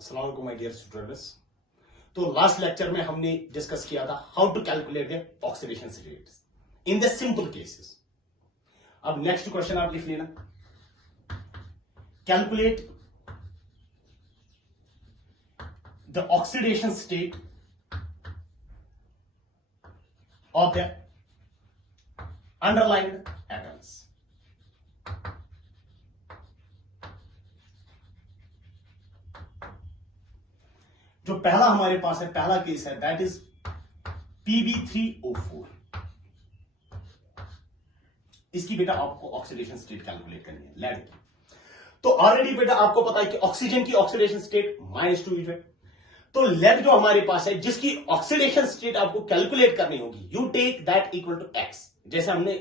अस्सलाम वालेकुम my dear students. तो लास्ट लेक्चर में हमने डिस्कस किया था how to calculate the oxidation rates in the simple cases. अब नेक्स्ट क्वेश्चन आप लिख लेना, calculate the oxidation state of the underlined atoms. जो पहला हमारे पास है, पहला केस है, दैट इज Pb3O4। इसकी बेटा आपको ऑक्सीडेशन स्टेट कैलकुलेट करनी है लेड की। तो ऑलरेडी बेटा आपको पता है कि ऑक्सीजन की ऑक्सीडेशन स्टेट -2 है। तो लेड जो हमारे पास है, जिसकी ऑक्सीडेशन स्टेट आपको कैलकुलेट करनी होगी, you take that equal to x, जैसे हमने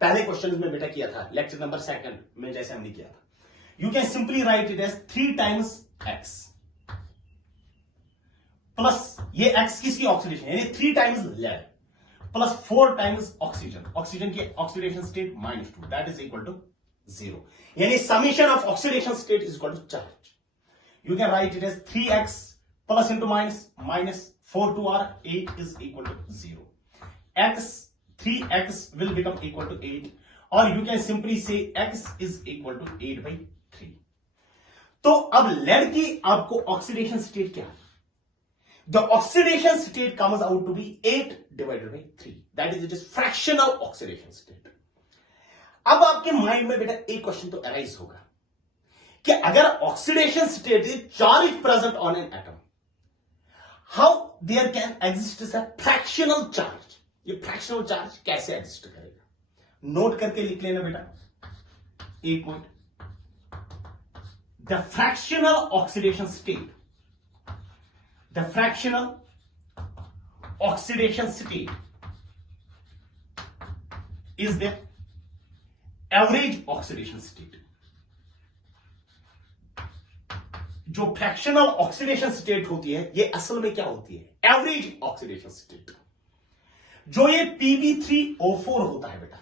पहले क्वेश्चन में बेटा किया था, लेक्चर नंबर 2 में जैसे हमने किया था। You can simply write it as 3 times x plus ये x किसकी ऑक्सीडेशन, यानी 3 times lead plus 4 times oxygen. Oxygen की oxidation state -2, that is equal to 0, यानी summation of oxidation state is equal to charge. You can write it as 3x plus into minus 4 to r 8 is equal to 0. 3x will become equal to 8, or you can simply say x is equal to 8/3. तो अब lead की आपको oxidation state क्या है? The oxidation state comes out to be 8/3. That is, it is fractional oxidation state. अब आपके mind में बेटा एक क्वेश्चन तो अराइज होगा कि अगर oxidation state is charge present on an atom, how there can exist a fractional charge. ये फ्रैक्शनल चार्ज कैसे एग्जिस्ट करेगा? नोट करके लिख लेना बेटा एक point, the fractional oxidation state, the fractional oxidation state is the average oxidation state. जो fractional oxidation state होती है, ये असल में क्या होती है? Average oxidation state. जो ये Pb3O4 होता है बेटा,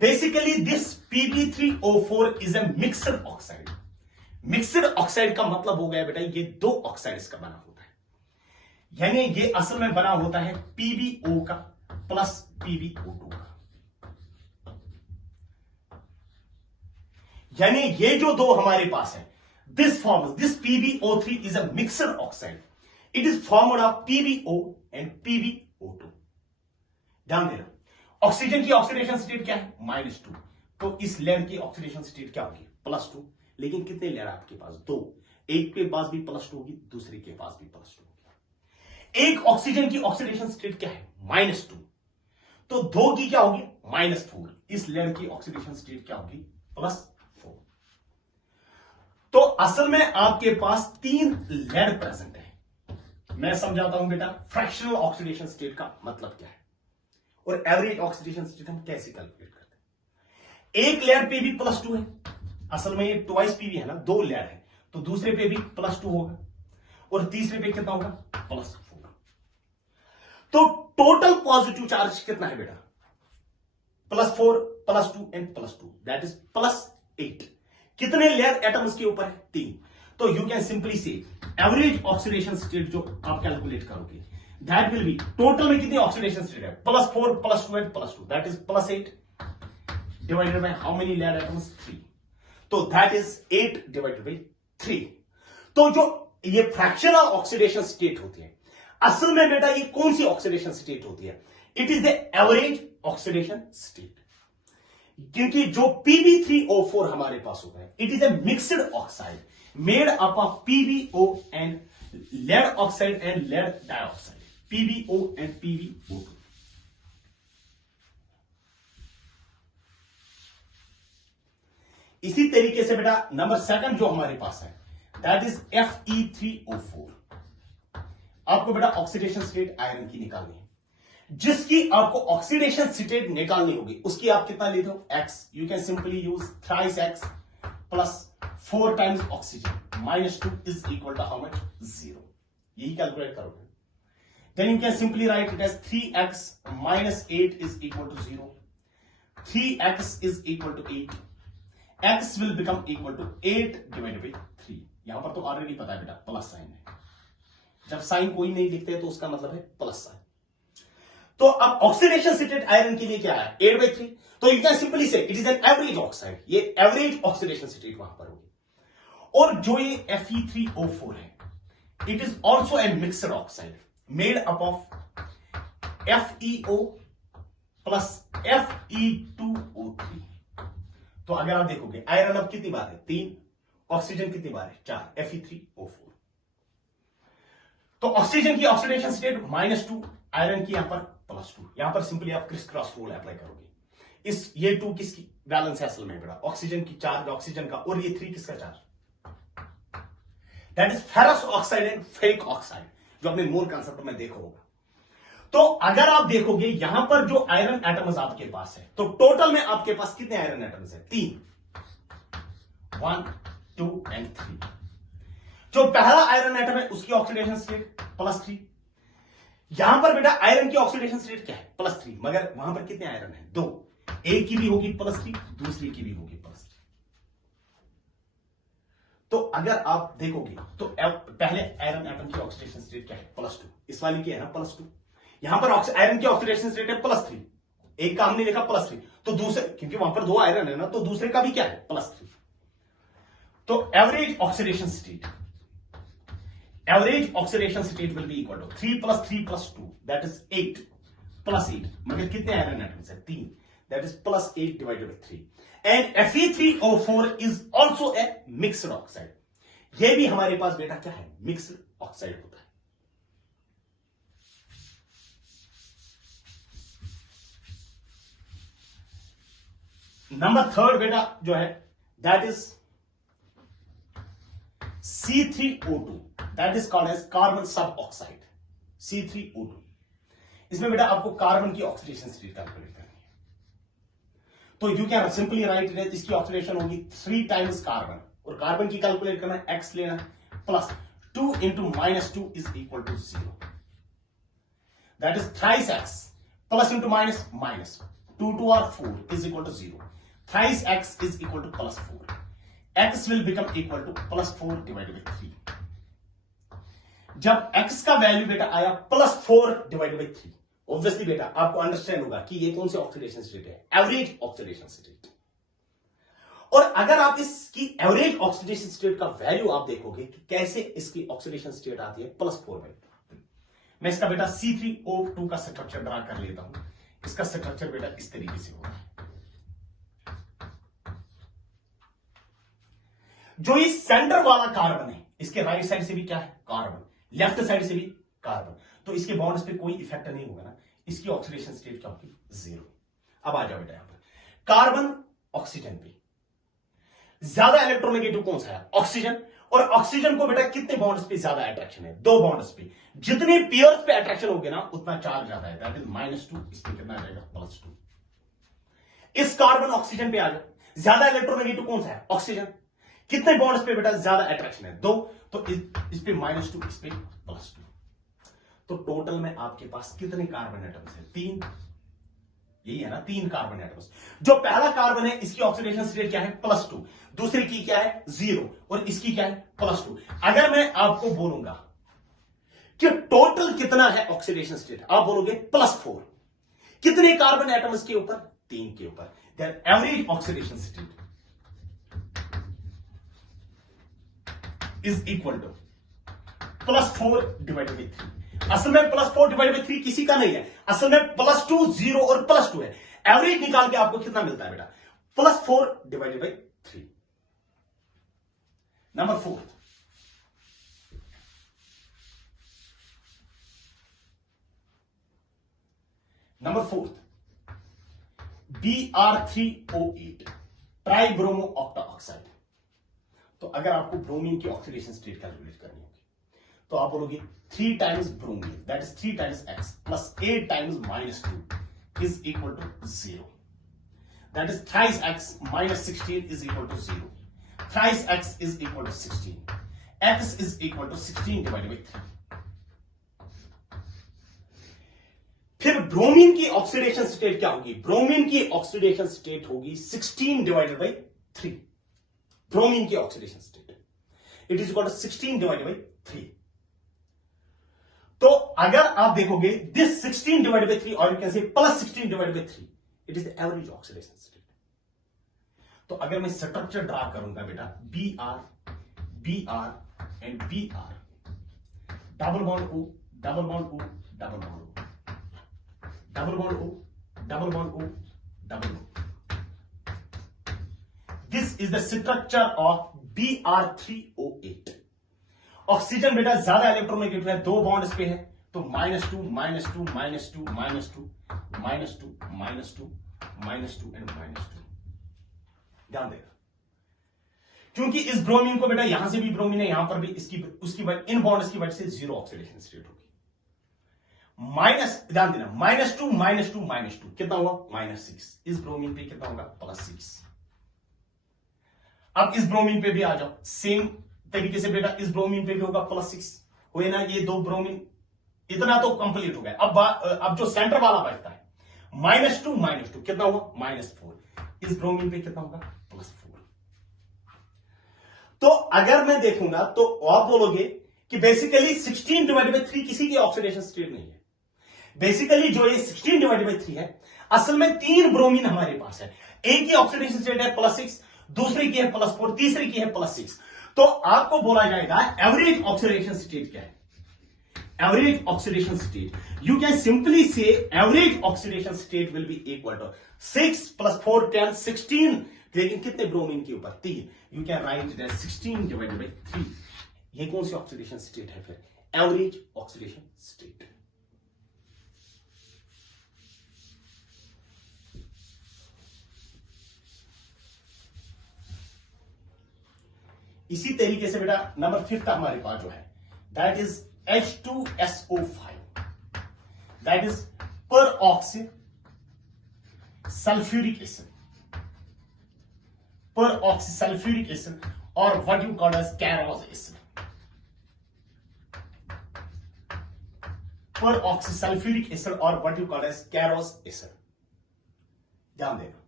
basically this Pb3O4 is a mixed oxide. Mixed oxide का मतलब हो गया बेटा, ये 2 ऑक्साइड्स का बना होता है, यानी ये असल में बना होता है PbO का प्लस PbO2 का। यानी ये जो दो हमारे पास है, this PbO3 is a mixed oxide. It is formed of PbO and PbO2। ध्यान देना, ऑक्सीजन की ऑक्सीडेशन स्टेट क्या है? -2। तो इस लेड की ऑक्सीडेशन स्टेट क्या होगी? +2। लेकिन कितने लेड आपके पास? 2। एक के पास भी +2 होगी, दूसरे के पास भी +2 होगी। एक ऑक्सीजन की ऑक्सीडेशन स्टेट क्या है? -2। तो 2 की क्या होगी? -4। इस लेड की ऑक्सीडेशन स्टेट क्या होगी? +4। तो असल में आपके पास 3 लेड प्रेजेंट है। मैं समझाता हूं बेटा फ्रैक्शनल ऑक्सीडेशन स्टेट का मतलब क्या है और एवरेज ऑक्सीडेशन स्टेट हम कैसे कैलकुलेट करते हैं। एक लेड पे भी +2 है, असल में ये ट्वाइस पी है ना, 2 लेड है, तो दूसरे पे भी +2 होगा और तीसरे पे कितना होगा? +4। तो टोटल पॉजिटिव चार्ज कितना है बेटा? +4 +2 एंड +2, दैट इज +8। कितने लेड एटम्स के ऊपर है? 3। तो you can simply say average oxidation state जो आप कैलकुलेट करोगे, दैट विल बी, टोटल में कितनी ऑक्सीडेशन स्टेट है? +4 +2 and +2, that is +8 divided by how many lead atoms? 3। तो दैट इज 8/3। तो जो ये फ्रैक्शनल ऑक्सीडेशन स्टेट होती है, असल में बेटा ये कौन सी ऑक्सीडेशन स्टेट होती है? It is the average oxidation state. क्योंकि जो Pb3O4 हमारे पास होता है, it is a mixed oxide made up of PbO and lead oxide and lead dioxide, PbO and PbO2। इसी तरीके से बेटा नंबर 2 जो हमारे पास है, दैट इज Fe3O4। आपको बेटा ऑक्सीडेशन स्टेट आयरन की निकालनी है। जिसकी आपको ऑक्सीडेशन स्टेट निकालनी होगी, उसकी आप कितना लेते हो? x। You can simply use thrice x plus 4 times oxygen -2 is equal to how much? 0। यही कैलकुलेट करोगे। Then you can simply write it as 3x -8 is equal to 0। 3x is equal to 8। x will become equal to 8/3। यहां पर तो already पता है बेटा plus sign है, जब साइन कोई नहीं लिखते तो उसका मतलब है प्लस साइन। तो अब ऑक्सीडेशन स्टेट आयरन के लिए क्या है 8/3, तो यू कैन सिंपली से it is an average oxide, ये एवरेज ऑक्सीडेशन स्टेट वहां पर होगी। और जो ये Fe3O4 है it is also a mixed oxide made up of FeO plus Fe2O3। तो अगर आप देखोगे आयरन अब कितनी बार है 3, ऑक्सीजन कितनी बार है 4, Fe3O4। तो ऑक्सीजन की ऑक्सीडेशन स्टेट -2, आयरन की यहां पर +2। यहां पर सिंपली आप क्रिस क्रॉस रूल अप्लाई करोगे। इस ये 2 किसकी बैलेंस है असल में बेटा, ऑक्सीजन की चार्ज ऑक्सीजन का, और ये 3 किसका charge, that is ferrous oxide and ferric oxide, जो आपने मोल कंसेप्ट में देखा होगा। तो अगर आप देखोगे यहां पर जो आयरन एटम्स आपके पास है, तो टोटल में आपके पास कितने आयरन एटम्स है 3, 1, 2 एंड 3। जो पहला आयरन एटम है उसकी ऑक्सीडेशन स्टेट +3। यहां पर बेटा आयरन की ऑक्सीडेशन स्टेट क्या है +3, मगर वहां पर कितने आयरन है 2, एक की भी होगी +3, दूसरी की भी होगी +3। तो अगर आप देखोगे तो पहले आयरन एटम की ऑक्सीडेशन स्टेट क्या है +2, इस वाली की है ना +2, यहां पर आयरन की ऑक्सीडेशन स्टेट है +3, एक का हमने लिखा +3, तो दूसरे क्योंकि वहां पर 2 आयरन है ना, तो दूसरे का भी क्या है +3। तो average oxidation state will be equal to 3 + 3 + 2 that is 8 + 8, मगर कितने आयरन एटम्स है 3, that is +8 divided by 3। And Fe3O4 is also a mixed oxide, ये भी हमारे पास बेटा क्या है मिक्सड ऑक्साइड होता है। नंबर 3 बेटा जो है that is C3O2, that is called as carbon sub oxide C3O2। इसमें बेटा आपको कार्बन की ऑक्सीडेशन स्टेट कैलकुलेट करनी है, तो you can simply write it, इसकी ऑक्सीडेशन होगी 3 टाइम्स कार्बन, और कार्बन की कैलकुलेट करना है x लेना है plus 2 × -2 is equal to 0, that is thrice x plus into minus minus 2 2 और 4 is equal to 0, thrice x is equal to +4, x will become equal to +4 divided by 3। जब x का value बेटा आया +4 divided by 3, obviously बेटा आपको understand होगा कि ये कौन सी ऑक्सीडेशन स्टेट है, एवरेज ऑक्सीडेशन स्टेट। और अगर आप इसकी एवरेज ऑक्सीडेशन स्टेट का वैल्यू आप देखोगे कि कैसे इसकी ऑक्सीडेशन स्टेट आती है +4/3। मैं इसका बेटा C3O2 का स्ट्रक्चर ड्रा कर लेता हूं। इसका स्ट्रक्चर बेटा इस तरीके से होगा, जो इस सेंटर वाला कार्बन है इसके राइट साइड से भी क्या है कार्बन, लेफ्ट साइड से भी कार्बन, तो इसके बॉन्ड्स पे कोई इफेक्ट नहीं होगा ना, इसकी ऑक्सीडेशन स्टेट क्या होगी 0। अब आ जाओ बेटा यहां पर कार्बन ऑक्सीजन पे ज्यादा इलेक्ट्रोनेगेटिव कौन सा है ऑक्सीजन, और ऑक्सीजन को बेटा कितने बॉन्ड्स पे ज्यादा अट्रैक्शन है 2 बॉन्ड्स पे, जितने पेयर्स पे अट्रैक्शन होगे ना उतना चार्ज ज्यादा है, दैट इज -2, इसमें कितना आ जाएगा +2। इस कार्बन ऑक्सीजन पे आ जाओ, ज्यादा इलेक्ट्रोनेगेटिव कौन सा है ऑक्सीजन, कितने बॉन्ड्स पे बेटा ज्यादा अट्रैक्शन है 2, तो इस पे -2, इस पे +2, तो टोटल में आपके पास कितने कार्बन एटम्स हैं 3, यही है ना 3 कार्बन एटम्स। जो पहला कार्बन है इसकी ऑक्सीडेशन स्टेट क्या है +2, दूसरी की क्या है 0, और इसकी क्या है +2। अगर मैं आपको बोलूंगा कि टोटल कितना है ऑक्सीडेशन स्टेट, आप बोलोगे +4, कितने कार्बन एटम्स के ऊपर 3 के ऊपर, their average oxidation state is equal to +4 divided by 3। असल में +4 डिवाइडेड बाय 3 किसी का नहीं है, असल में +2 0 और +2 है, एवरेज निकाल के आपको कितना मिलता है बेटा +4 divided by 3। Number 4 Br3O8 tribromo octa oxide. तो अगर आपको ब्रोमीन की ऑक्सीडेशन स्टेट कैलकुलेट करनी होगी तो आप बोलोगे 3 times bromine that is 3 times x plus 8 times -2 is equal to 0, that is thrice x -16 is equal to 0, thrice x is equal to 16, x is equal to 16 divided by 3। फिर bromine की oxidation state क्या होगी, bromine की oxidation state होगी 16 divided by 3, bromine की oxidation state. It is equal to 16 divided by 3। तो अगर आप देखोगे दिस 16 डिवाइडेड बाई 3 और you can say plus 16 divided by 3, it is the average oxidation state. तो अगर मैं स्ट्रक्चर ड्रा करूंगा बेटा, B R and B R, double bond O, double bond O, double bond O, double bond O, double bond O, double bond. This is the structure of Br3O8। Oxygen बेटा ज्यादा electronegative है, 2 bonds पे है, तो -2 -2 -2 -2 -2 -2 -2 and -2। ध्यान देगा, क्योंकि इस ब्रोमीन को बेटा यहां से भी ब्रोमीन है, यहां पर भी, इसकी उसकी वजह, इन बॉन्ड्स की वजह से 0 ऑक्सीडेशन स्टेट होगी। ध्यान देना, -2 -2 -2 कितना हुआ? -6। इस ब्रोमीन पे कितना होगा? +6। अब इस ब्रोमीन पे भी आ जाओ, सेम तरीके से बेटा इस ब्रोमीन पे भी होगा +6। हुए ना ये 2 ब्रोमीन, इतना तो कंप्लीट हो गया। अब जो सेंटर वाला बचता है, -2 -2 कितना हुआ? -4। इस ब्रोमीन पे कितना होगा? +4। तो अगर मैं देखूंगा तो आप बोलोगे कि बेसिकली 16 डिवाइडेड बाई 3 किसी की ऑक्सीडेशन स्टेट नहीं है। बेसिकली जो ये 16 डिवाइडेड बाई 3 है, असल में 3 ब्रोमीन हमारे पास है। एक की ऑक्सीडेशन स्टेट है +6, दूसरी की है +4, तीसरी की है +6। तो आपको बोला जाएगा एवरेज ऑक्सीडेशन स्टेट क्या है? Average oxidation state, you can simply say average oxidation state will be equal to 6 + 4 10 16। लेकिन कितने ब्रोमीन के ऊपर? 3। You can write it as 16 divided by 3। ये कौन सी ऑक्सीडेशन स्टेट है फिर? Average oxidation state. इसी तरीके से बेटा नंबर 5 हमारे पास जो है, that is H2SO5, that is per oxy sulphuric acid, per oxy sulphuric acid, और what you call as Caro's acid. Per oxy sulphuric acid और what you call as Caro's acid. ध्यान देना,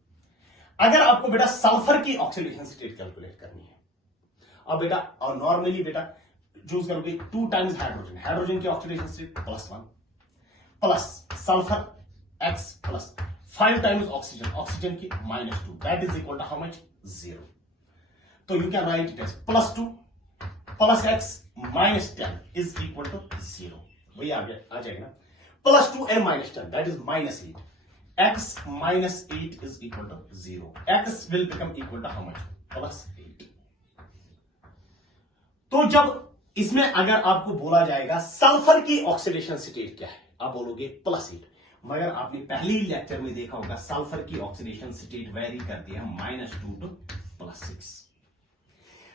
अगर आपको बेटा सल्फर की ऑक्सीडेशन स्टेट कैलकुलेट करनी है, अब बेटा और नॉर्मली बेटा चूज करोगे 2 टाइम्स हाइड्रोजन, हाइड्रोजन की oxidation state +1 plus sulphur X plus 5 times oxygen, oxygen की -2, that is equal to how much? 0। तो you can write it as +2 plus X -10 is equal to 0। वही आ जाएगा ना, +2 and -10 that is -8। X -8 is equal to 0. X will become equal to how much? +8. तो जब इसमें अगर आपको बोला जाएगा सल्फर की ऑक्सीडेशन स्टेट क्या है, आप बोलोगे +8। मगर आपने पहले ही लेक्चर में देखा होगा सल्फर की ऑक्सीडेशन स्टेट वेरी करती है -2 to +6।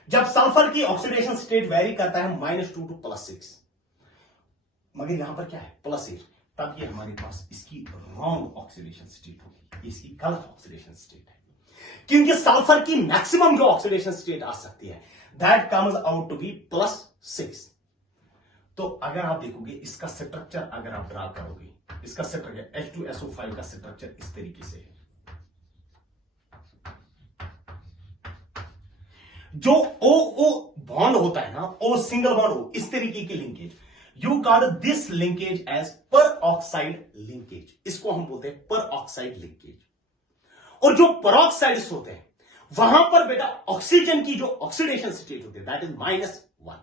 जब सल्फर की ऑक्सीडेशन स्टेट वेरी करता है -2 to +6, मगर यहां पर क्या है? +8, तब ये हमारे पास इसकी रॉन्ग ऑक्सीडेशन स्टेट होगी, इसकी गलत ऑक्सीडेशन स्टेट है, क्योंकि सल्फर की मैक्सिमम जो ऑक्सीडेशन स्टेट आ सकती है that comes out to be +6। तो अगर आप देखोगे इसका स्ट्रक्चर, अगर आप ड्रा करोगे इसका स्ट्रक्चर H2SO5 का स्ट्रक्चर इस तरीके से है। जो O बॉन्ड होता है ना, O सिंगल बॉन्ड हो, इस तरीके की linkage, you call this linkage as peroxide linkage. इसको हम बोलते हैं पर ऑक्साइड लिंकेज। और जो परऑक्साइड्स होते हैं वहां पर बेटा ऑक्सीजन की जो ऑक्सीडेशन स्टेट होती है दैट इज -1।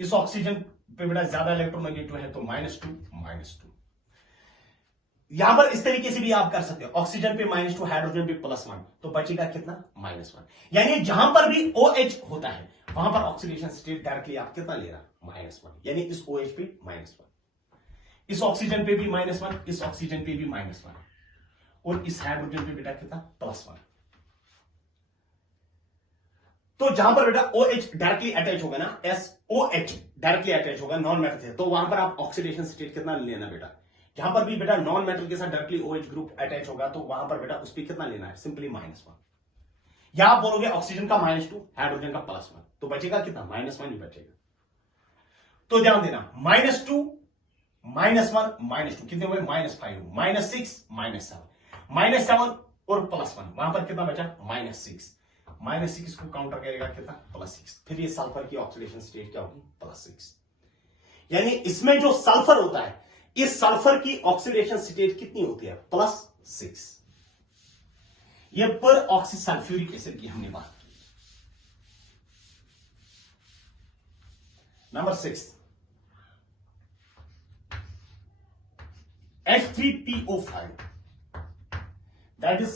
इस ऑक्सीजन पे बेटा ज्यादा इलेक्ट्रोनेगेटिव है तो -2। यहां पर इस तरीके से भी आप कर सकते हो, ऑक्सीजन पे -2, हाइड्रोजन पे +1, तो बचेगा कितना? -1। यानी जहां पर भी OH होता है वहां पर ऑक्सीडेशन स्टेट डायरेक्टली आप कितना ले रहा? -1। यानी इस OH पे -1, इस ऑक्सीजन पे भी -1, इस ऑक्सीजन पे भी -1, और इस हाइड्रोजन पे बेटा कितना? +1। तो जहां पर बेटा OH डायरेक्टली अटैच होगा ना, SOH डायरेक्टली अटैच होगा नॉन मेटल से, तो वहां पर आप ऑक्सीडेशन स्टेट कितना लेना बेटा? जहां पर भी बेटा नॉन मेटल के साथ डायरेक्टली OH ग्रुप अटैच होगा तो वहां पर बेटा उस पर कितना लेना है? सिंपली -1। या आप बोलोगे ऑक्सीजन का -2, हाइड्रोजन का +1, तो बचेगा कितना? -1 ही बचेगा। तो ध्यान देना, -2 -1 -2 कितने हुए? -5, -6 -7 -7 और +1, वहां पर कितना बचा? -6 -6 को काउंटर करेगा कितना, +6, फिर ये सल्फर की ऑक्सीडेशन स्टेट क्या होगी, +6। यानी इसमें जो सल्फर होता है, इस सल्फर की ऑक्सीडेशन स्टेट कितनी होती है, +6। ये पर ऑक्सी सल्फ्यूरिक एसिड की हमने बात की। Number 6, H3PO5, that is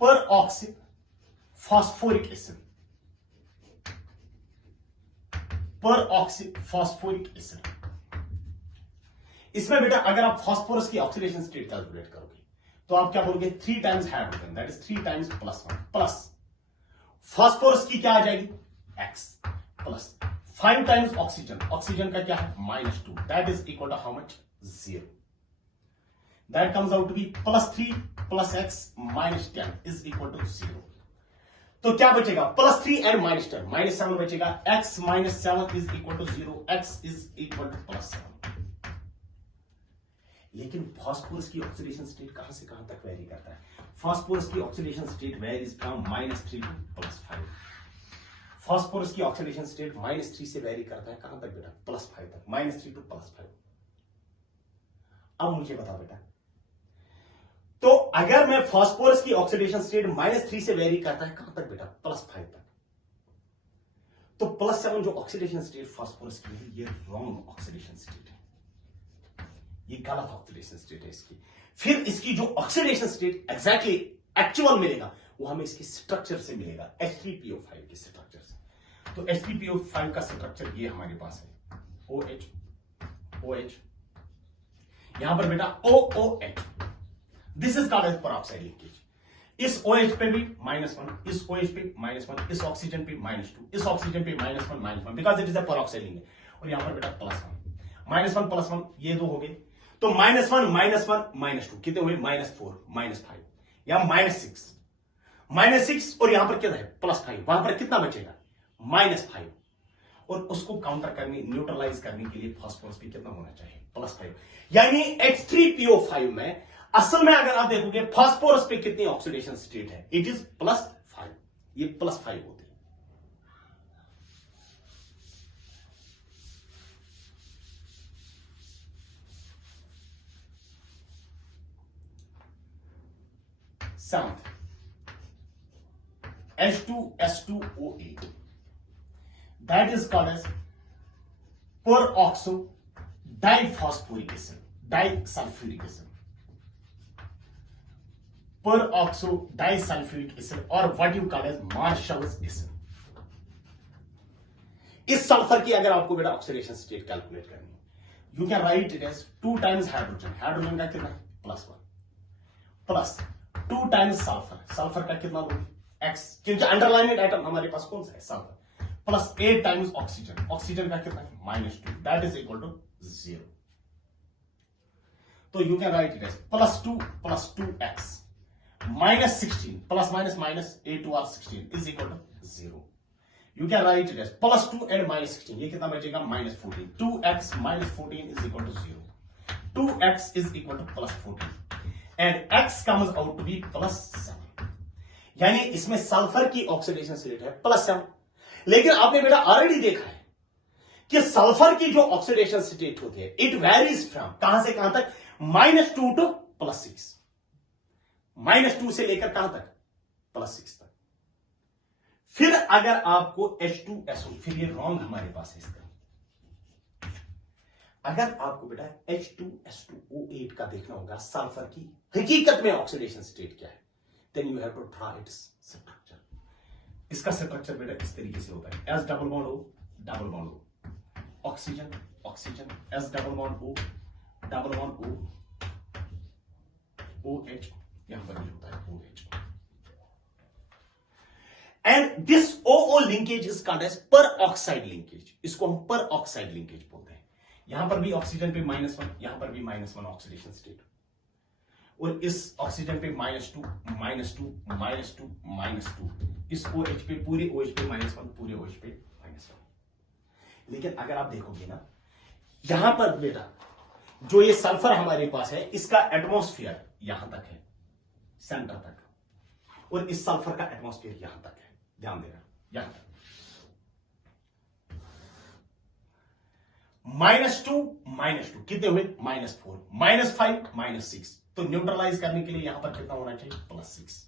peroxy phosphoric acid, peroxy phosphoric acid। इसमें बेटा अगर आप फास्फोरस की ऑक्सीडेशन स्टेट कैलकुलेट करोगे तो आप क्या बोलोगे, 3 times hydrogen, that is 3 times +1, plus phosphorus की क्या आ जाएगी, x, plus 5 times oxygen, oxygen का क्या है, -2, that is equal to how much, 0। That comes out to be +3 + x -10 is equal to 0। तो क्या बचेगा, +3 एंड -10, -7 बचेगा, x -7 is equal to 0, x is equal to +7। लेकिन फास्फोरस की ऑक्सीडेशन स्टेट कहां से कहां तक वेरी करता है, फास्फोरस की oxidation state varies from -3 to +5। Phosphorus की ऑक्सीडेशन स्टेट -3 से वेरी करता है कहां तक बेटा, +5 तक, -3 टू +5। अब मुझे बताओ बेटा, तो अगर मैं फास्फोरस की ऑक्सीडेशन स्टेट -3 से वेरी करता है कहां तक बेटा, +5 तक, तो +7 जो ऑक्सीडेशन स्टेट फास्फोरस की है, ये रॉन्ग ऑक्सीडेशन स्टेट है, ये गलत ऑक्सीडेशन स्टेट है इसकी। फिर इसकी जो ऑक्सीडेशन स्टेट एग्जैक्टली एक्चुअल मिलेगा वो हमें इसके स्ट्रक्चर से मिलेगा, H3PO5 के स्ट्रक्चर से। तो H3PO5 का स्ट्रक्चर ये हमारे पास है, OH, OH, यहां पर बेटा OOH, this is called as peroxide linkage. इस OH पे भी -1, इस OH पे -1, इस ऑक्सीजन पे -2, इस ऑक्सीजन पे -1, because it is a peroxide linkage, और यहां पर बेटा +1, -1 ये दो हो गए, तो -1 -1 -2 कितने हुए, -4 -5, या -6 और यहां पर कितना है, +5, वहां पर कितना बचेगा, -5, और उसको काउंटर करने, न्यूट्रलाइज करने के लिए फास्फोरस भी कितना होना चाहिए, +5। यानी H3PO5 में असल में अगर आप देखोगे फास्फोरस पे कितनी ऑक्सीडेशन स्टेट है, इट इज +5, ये +5 होती है। Seventh, H2S2O8, that is called as peroxo diphosphoric acid, disulfuric acid, peroxo disulfuric acid, or what you call as Marshall's acid। इस सल्फर की अगर आपको बेटा ऑक्सीडेशन स्टेट कैलकुलेट करनी है, you can write it as 2 times hydrogen, hydrogen का कितना है, +1, प्लस 2 टाइम्स सल्फर, सल्फर का कितना लोगे, x, क्योंकि अंडरलाइनेड आइटम हमारे पास कौन सा है, sulphur, plus 8 times oxygen, oxygen का कितना है, -2, दैट इज इक्वल टू 0। तो you can write it as +2 + 2x -16, plus minus minus 8 2 16 is equal to 0। You can write it as +2 and -16, ये कितना बचेगा, -14, 2x -14 is equal to 0, 2x is equal to +14 and x comes out to be +7। यानी इसमें sulphur की oxidation state है +7, लेकिन आपने बेटा ऑलरेडी देखा है कि सल्फर की जो ऑक्सीडेशन स्टेट होती है, इट वेरीज फ्रॉम कहां से कहां तक, -2 टू +6, -2 से लेकर कहां तक, +6 तक। फिर अगर आपको H2SO, फिर ये रॉन्ग हमारे पास है इसका, अगर आपको बेटा H2S2O8 का देखना होगा सल्फर की हकीकत में ऑक्सीडेशन स्टेट क्या है, then you have to draw its structure. इसका स्ट्रक्चर बेटा इस तरीके से होता है, S double bond O, oxygen oxygen, S double bond O, double bond O, OH, यहां पर भी होता है OH, and this OO linkage is called as peroxide linkage, इसको हम पेरोक्साइड लिंकेज बोलते हैं। यहां पर भी ऑक्सीजन पे -1, यहां पर भी -1 ऑक्सीडेशन स्टेट, और इस ऑक्सीजन पे -2 -2 -2 -2, इस OH पे, पूरे OH पे -1, पूरे OH पे -1। लेकिन अगर आप देखोगे ना, यहां पर बेटा जो ये सल्फर हमारे पास है, इसका एटमॉस्फेयर यहां तक है, सेंटर तक, और इस सल्फर का एटमॉस्फेयर यहां तक है, ध्यान देना यहां तक। -2 कितने हुए? -4, -5, -6, तो न्यूट्रलाइज करने के लिए यहां पर कितना होना चाहिए? +6।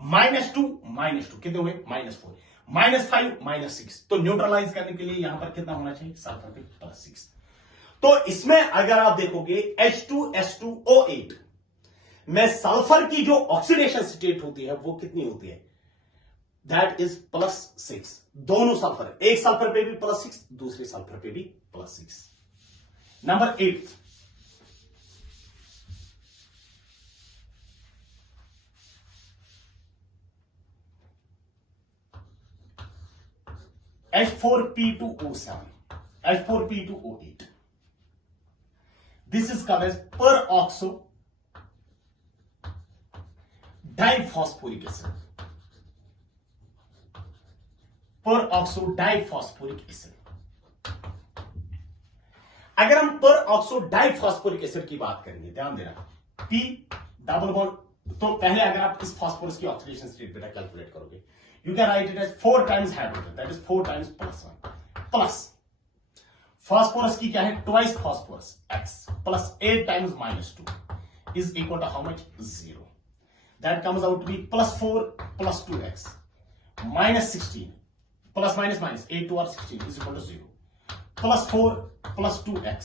-2 कितने हुए? -4, -5, -6, तो न्यूट्रलाइज करने के लिए यहां पर कितना होना चाहिए? सल्फर पे +6। तो इसमें अगर आप देखोगे H2S2O8 में सल्फर की जो ऑक्सीडेशन स्टेट होती है वो कितनी होती है? That is +6। दोनों सल्फर, एक सल्फर पे भी +6, दूसरे सल्फर पे भी +6। Number 8, H4P2O7, H4P2O8. This is called as peroxo diphosphoric acid. Peroxo diphosphoric acid. अगर हम peroxo diphosphoric acid की बात करेंगे, ध्यान देना, P डबल बॉन्ड, तो पहले अगर आप इस फास्फोरस की ऑक्सीडेशन स्टेट बेटा कैलकुलेट करोगे, you can write it as 4 times hydrogen, that is 4 times +1 plus phosphorus की क्या है? Twice phosphorus X plus 8 times -2 is equal to how much? 0। That comes out to be +4 + 2x -16 plus minus minus 8 2 और 16 is equal to 0 +4 + 2x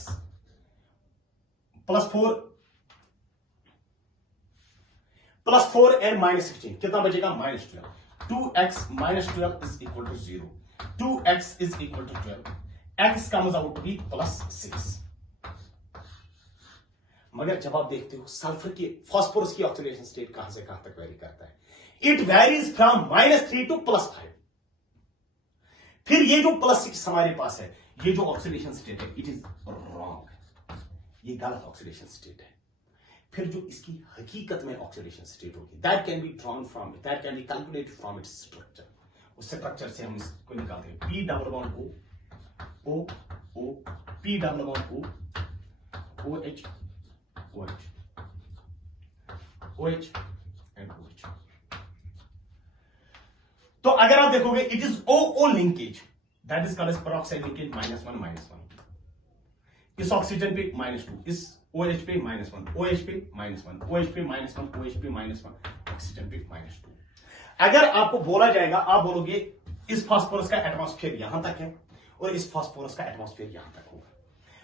+4 and -16 कितना बचेगा? -12। 2x -12 is equal to 0, 2x is equal to 12, x comes out to be +6। मगर जब आप देखते हो sulphur की, phosphorus की ऑक्सीडेशन स्टेट कहां से कहां तक वेरी करता है? It varies from -3 to +5। फिर ये जो +6 हमारे पास है, ये जो ऑक्सीडेशन स्टेट है, इट इज रॉन्ग, ये गलत ऑक्सीडेशन स्टेट है। फिर जो इसकी हकीकत में ऑक्सीडेशन स्टेट होगी, that can be drawn from it, that can be calculated from its structure. उस स्ट्रक्चर से हम इसको निकालते हैं, P double bond O O P double bond O OH OH OH and OH। तो अगर आप देखोगे, it is OO linkage, that is called as peroxide linkage -1 इस ऑक्सीजन पे -2, इस OH पे -1, OH पे -1, OH पे -1, OH पे -1, ऑक्सीजन पे -2। अगर आपको बोला जाएगा, आप बोलोगे इस फास्फोरस का एटमॉस्फेयर यहां तक है और इस फास्फोरस का एटमॉस्फेयर यहां तक होगा,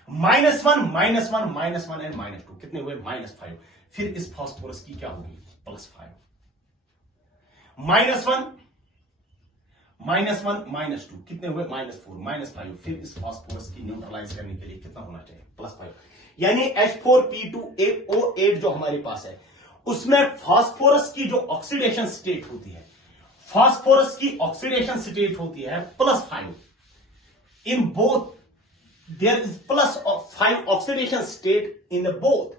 -1 -1 एंड -2 कितने हुए? -5। फिर इस फास्फोरस की क्या होगी? +5। -1 -2 कितने हुए? -4 -5। फिर इस फास्फोरस की न्यूट्रलाइज करने के लिए कितना होना चाहिए? +5। यानी H4P2O8 जो हमारे पास है, उसमें फास्फोरस की जो ऑक्सीडेशन स्टेट होती है, फास्फोरस की ऑक्सीडेशन स्टेट होती है +5। In both there is +5 oxidation state in both.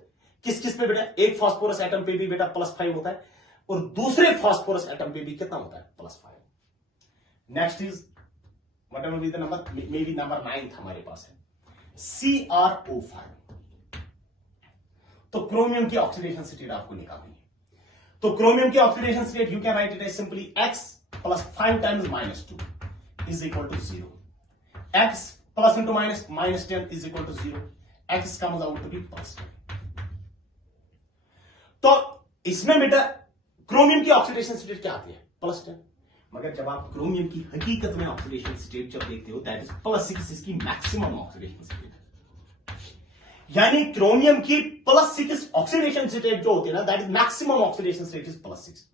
किस किस पे बेटा? एक फास्फोरस एटम पे भी बेटा +5 होता है और दूसरे फास्फोरस एटम पे भी कितना होता है? +5। Next is what ever be the number, may be number 9 हमारे पास है CrO5। तो क्रोमियम की ऑक्सीडेशन स्टेट आपको निकालनी है। तो क्रोमियम की oxidation state you can write it as simply X + 5 times -2 is equal to 0, X plus into minus -10 is equal to 0, X comes out to be +10। तो इसमें बेटा क्रोमियम की ऑक्सीडेशन स्टेट क्या आती है? +10। मगर जब आप क्रोमियम की हकीकत में ऑक्सीडेशन स्टेट जब देखते हो, दैट इज +6 इसकी मैक्सिमम ऑक्सीडेशन स्टेट। यानी क्रोमियम की +6 ऑक्सीडेशन स्टेट जो होती है ना, that is maximum oxidation state is +6।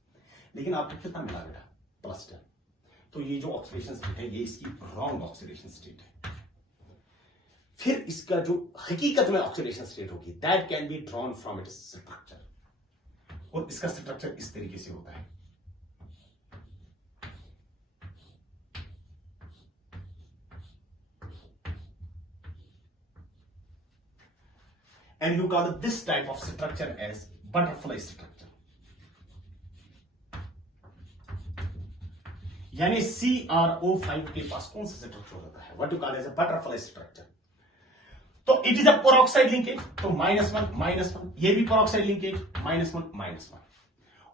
लेकिन आपको कितना मिला बेटा? +10। तो ये जो ऑक्सीडेशन स्टेट है, ये इसकी रॉन्ग ऑक्सीडेशन स्टेट है। फिर इसका जो हकीकत में ऑक्सीडेशन स्टेट होगी, that can be drawn from its structure, और इसका स्ट्रक्चर इस तरीके से होता है। And you call this type of structure as butterfly structure. यानी CrO5 के पास कौन सा स्ट्रक्चर होता है? What you call as a butterfly structure. तो it is a peroxide linkage, तो -1 -1, ये भी peroxide linkage, -1 -1,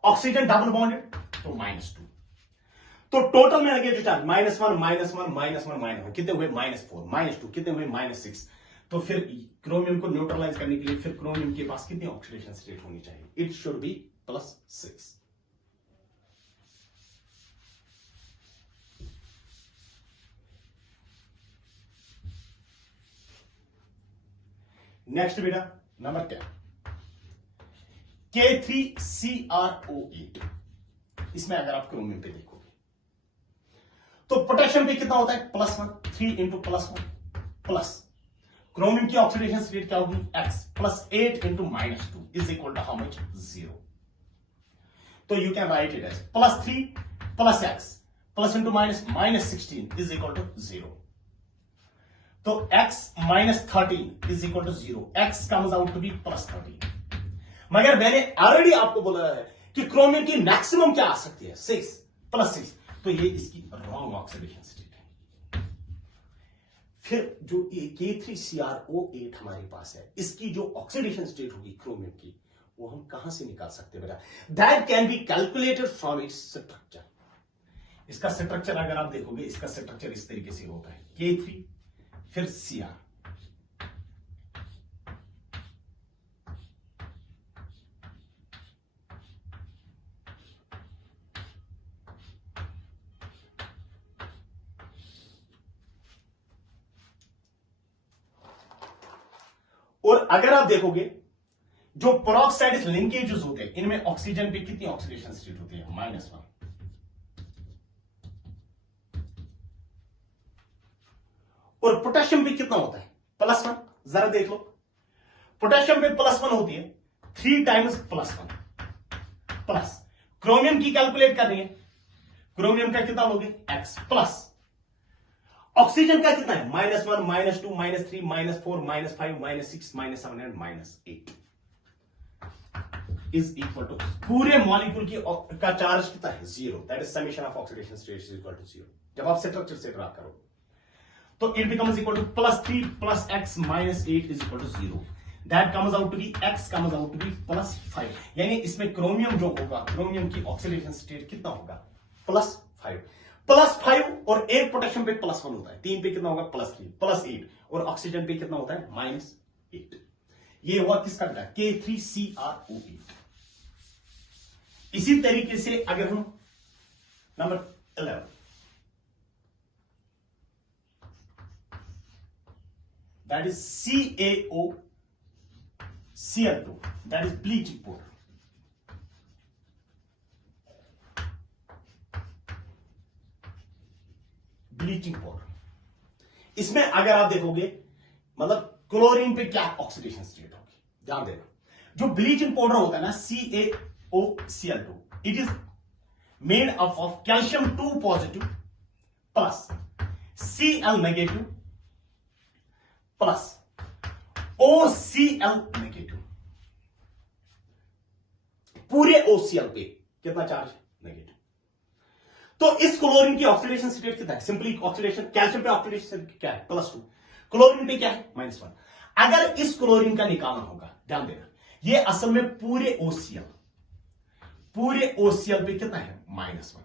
oxygen double bonded तो -2। तो टोटल में लगे जो चार्ज -1 -1 -1 कितने हुए -4 -2 कितने हुए -6। तो फिर क्रोमियम को न्यूट्रलाइज करने के लिए फिर क्रोमियम के पास कितनी ऑक्सीडेशन स्टेट होनी चाहिए? It should be +6। नेक्स्ट बेटा नंबर 10 K3CrO8। इसमें अगर आप क्रोमियम पे देखोगे तो पोटेशियम पे कितना होता है? +1 3 इंटू +1 प्लस क्रोमियम की ऑक्सीडेशन स्टेट क्या होगी? X +8 into -2 is equal to how much? 0। तो you can write it as +3 + X plus into -16 is equal to 0। तो x -13 is equal to 0। x comes out to be +13। मगर मैंने already आपको बोला है कि क्रोमियम की मैक्सिमम क्या आ सकती है? 6 +6। तो ये इसकी रॉन्ग ऑक्सीडेशन स्टेट है। फिर जो K3CrO8 हमारे पास है, इसकी जो ऑक्सीडेशन स्टेट होगी क्रोमियम की, वो हम कहां से निकाल सकते हैं बेटा? That can be calculated from its structure. इसका स्ट्रक्चर अगर आप देखोगे, इसका स्ट्रक्चर इस तरीके से होता है, K3 फिर Cr, और अगर आप देखोगे जो पेरोक्साइड लिंकेजेस होते हैं, इनमें ऑक्सीजन पे कितनी ऑक्सीडेशन स्टेट होती है? -1। और पोटेशियम पे कितना होता है? +1। जरा देख लो, पोटेशियम पे +1 होती है 3 टाइम्स +1 प्लस क्रोमियम की कैलकुलेट कर रही है, क्रोमियम का कितना लोगे? X प्लस ऑक्सीजन का कितना है? -1 -2 -3 -4 -5 -6 -7 एंड -8 इज इक्वल टू पूरे मॉलिक्यूल की का चार्ज कितना है? 0। That is summation of oxidation states is equal to 0। जब आप स्ट्रक्चर से ड्रा करो तो it becomes equal to +3 + X -8 is equal to 0। That comes out to be X comes out to be +5। यानी इसमें क्रोमियम जो होगा, क्रोमियम की ऑक्सीडेशन स्टेट कितना होगा? +5। +5 और एक पोटेशियम पे +1 होता है, 3 पे कितना होगा? +3 +8 और ऑक्सीजन पे कितना होता है? -8। ये हुआ किसका बेटा? K3CrO8। इसी तरीके से अगर हम number 11 that is CaOCl2, that is bleaching powder। Bleaching powder, इसमें अगर आप देखोगे मतलब क्लोरीन पे क्या ऑक्सीडेशन स्टेट होगी, ध्यान देना। जो ब्लीचिंग पाउडर होता है ना CaOCl2, it is made up of calcium 2 positive plus Cl negative plus OCl negative. पूरे OCl पे कितना चार्ज? नेगेटिव। तो इस क्लोरीन की ऑक्सीडेशन स्टेट कितना है? सिंपली ऑक्सीडेशन, कैल्शियम पे ऑक्सीडेशन क्या है? +2। क्लोरीन पे क्या है? -1। अगर इस क्लोरीन का निकालना होगा, ध्यान देना, ये असल में पूरे OCl पे कितना है? -1।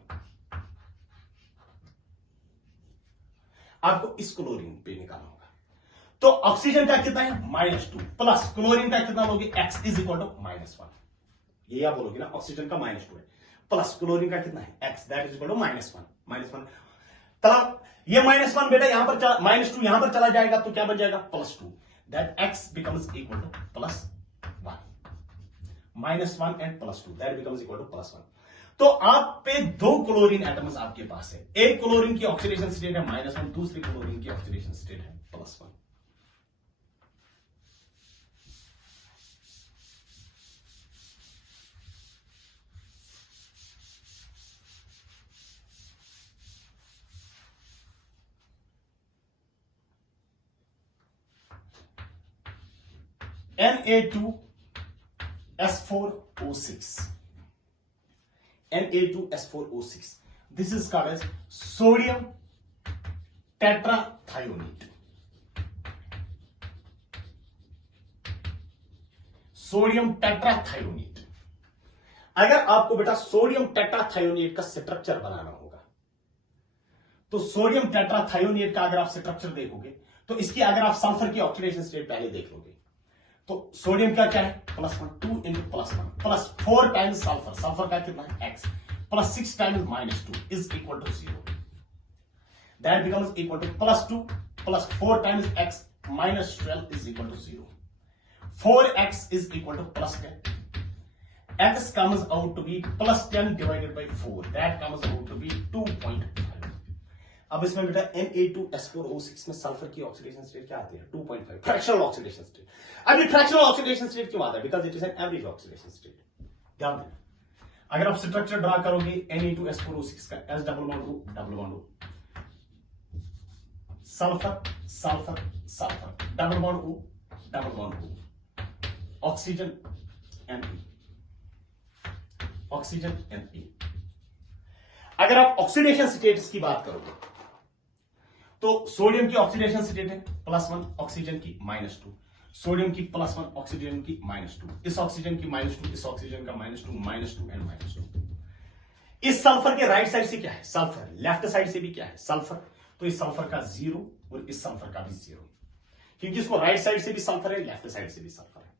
आपको इस क्लोरीन पे निकालना होगा, तो ऑक्सीजन का कितना है? -2 प्लस क्लोरीन का कितना लोगे? X is equal to -1। ये आप बोलोगे ना, ऑक्सीजन का -2 है प्लस क्लोरीन का कितना है? X, that is equal to -1। तब ये -1 बेटा यहां पर -2 यहां पर चला जाएगा तो क्या बन जाएगा? +2। That X becomes equal to +1। -1 and +2 that becomes equal to +1। तो आप पे 2 क्लोरीन एटम्स आपके पास है, एक क्लोरीन की ऑक्सीडेशन स्टेट है -1, दूसरी क्लोरीन की ऑक्सीडेशन स्टेट है +1। Na2S4O6, Na2S4O6, this is called as sodium tetrathionate, sodium tetrathionate. अगर आपको बेटा सोडियम टेट्राथायोनेट का स्ट्रक्चर बनाना होगा, तो सोडियम टेट्राथायोनेट का अगर आप स्ट्रक्चर देखोगे तो इसकी अगर आप सल्फर की ऑक्सीडेशन स्टेट पहले देख लोगे तो सोडियम का क्या है +1 2 इंटू +1 +4 टाइम्स सल्फर, सल्फर का कितना है x +6 times -2 is equal to 0. That becomes equal to +2 +4 times x -12 is equal to 0. 4x is equal to +10. X comes out to be +10 divided by 4. That comes out to be 2.5. अब इसमें बेटा Na2S4O6 में sulphur की oxidation state क्या आती है 2.5 fractional oxidation state. अब ये फ्रैक्शनल ऑक्सीडेशन स्टेट क्यों आता है? Because it is an average oxidation state. ध्यान देना, अगर आप स्ट्रक्चर ड्रा करोगे Na2S4O6 का S double bond O sulphur sulphur sulphur double bond O oxygen Na oxygen Na. अगर आप ऑक्सीडेशन स्टेटस की बात करोगे तो सोडियम की ऑक्सीडेशन स्टेट है +1 ऑक्सीजन की -2, सोडियम की +1 ऑक्सीजन की -2, इस ऑक्सीजन की -2, इस ऑक्सीजन का -2 एंड -2. इस सल्फर के राइट साइड से क्या है सल्फर, लेफ्ट साइड से भी क्या है सल्फर, तो इस सल्फर का 0 और इस सल्फर का भी 0, क्योंकि इसको राइट साइड से भी सल्फर है, लेफ्ट साइड से भी सल्फर है.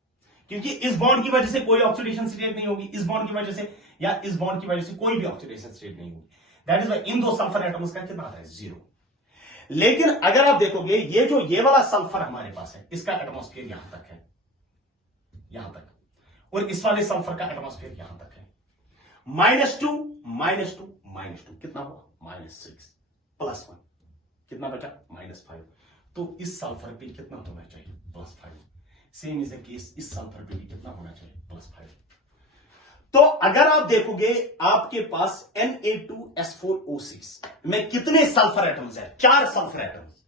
क्योंकि इस बॉन्ड की वजह से कोई ऑक्सीडेशन स्टेट नहीं होगी, इस बॉन्ड की वजह से या इस बॉन्ड की वजह से कोई भी ऑक्सीडेशन स्टेट नहीं होगी. दैट इज वाई इन दो सल्फर एटम्स का कितना आता है 0. लेकिन अगर आप देखोगे ये वाला सल्फर हमारे पास है, इसका एटमॉस्फेयर यहां तक है, यहां तक, और इस वाले सल्फर का एटमॉस्फेयर यहां तक है. -2 कितना हुआ -6 +1 कितना बचा -5. तो इस सल्फर पे कितना होना चाहिए +5. सेम इज द केस इस सल्फर पे भी कितना होना चाहिए +5. तो अगर आप देखोगे आपके पास Na2S4O6 में कितने सल्फर एटम्स है 4 सल्फर एटम्स.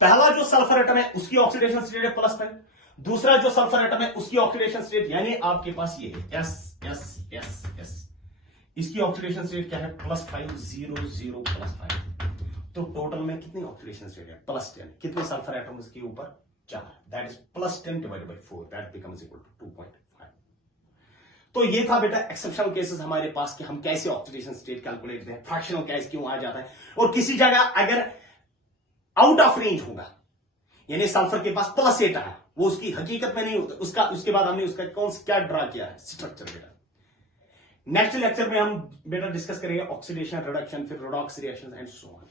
पहला जो सल्फर एटम है उसकी ऑक्सीडेशन स्टेट है +5, दूसरा जो सल्फर एटम है उसकी ऑक्सीडेशन स्टेट यानी आपके पास ये है S, इसकी ऑक्सीडेशन स्टेट क्या है +5 0 0 +5. तो टोटल में कितनी ऑक्सीडेशन स्टेट है +10. कितने सल्फर एटम इसके ऊपर 4, that is +10 divided by 4, that becomes equal to 2.5. तो ये था बेटा एक्सेप्शनल केसेस हमारे पास कि हम कैसे ऑक्सीडेशन स्टेट कैलकुलेट करते हैं, फ्रैक्शनल केस क्यों आ जाता है, और किसी जगह अगर आउट ऑफ रेंज होगा यानी सल्फर के पास +8 आया, वो उसकी हकीकत में नहीं होता, उसके बाद हमने उसका क्या ड्रा किया है स्ट्रक्चर. बेटा नेक्स्ट लेक्चर में हम बेटा डिस्कस करेंगे ऑक्सीडेशन, रिडक्शन, फिर redox reaction and so on.